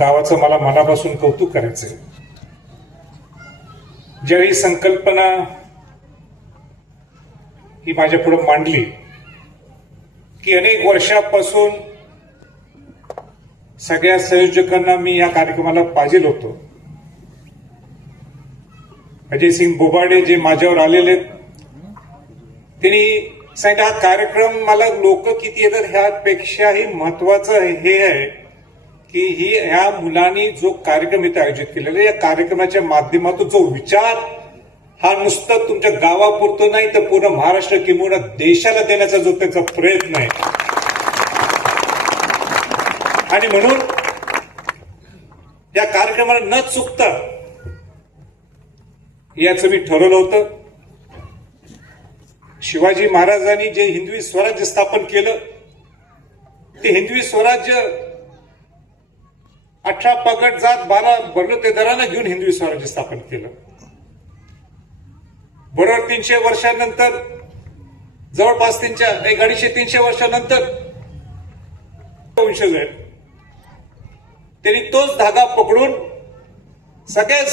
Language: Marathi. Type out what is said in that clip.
गावाचं मला मनापासून कौतुक करायचंय. ज्यावेळी संकल्पना ही माझ्या पुढे मांडली की अनेक वर्षापासून सगळ्या संयोजकांना मी या कार्यक्रमाला पाहिजे होतो. अजय सिंग बोबाडे जे माझ्यावर आलेले त्यांनी सांगितलं हा कार्यक्रम मला लोक किती येतात ह्यापेक्षाही महत्वाचं हे आहे की ह्या मुलांनी जो कार्यक्रम इथे आयोजित केलेला या कार्यक्रमाच्या माध्यमातून जो विचार हा नुसतं तुमच्या गावापुरतं नाही तर पूर्ण महाराष्ट्र किंवा देशाला देण्याचा जो त्यांचा प्रयत्न आहे आणि म्हणून या कार्यक्रमाला न चुकता याचं मी ठरवलं होतं. शिवाजी महाराजांनी जे हिंदवी स्वराज्य स्थापन केलं ते हिंदवी स्वराज्य 18 पगड जात 12 बलुतेदारांना घेऊन हिंदवी स्वराज्य स्थापन केलं. बरोबर 300 वर्षानंतर जवळपास 250-300 वर्षानंतर वंशज आहेत त्यांनी तोच धागा पकडून सगळ्या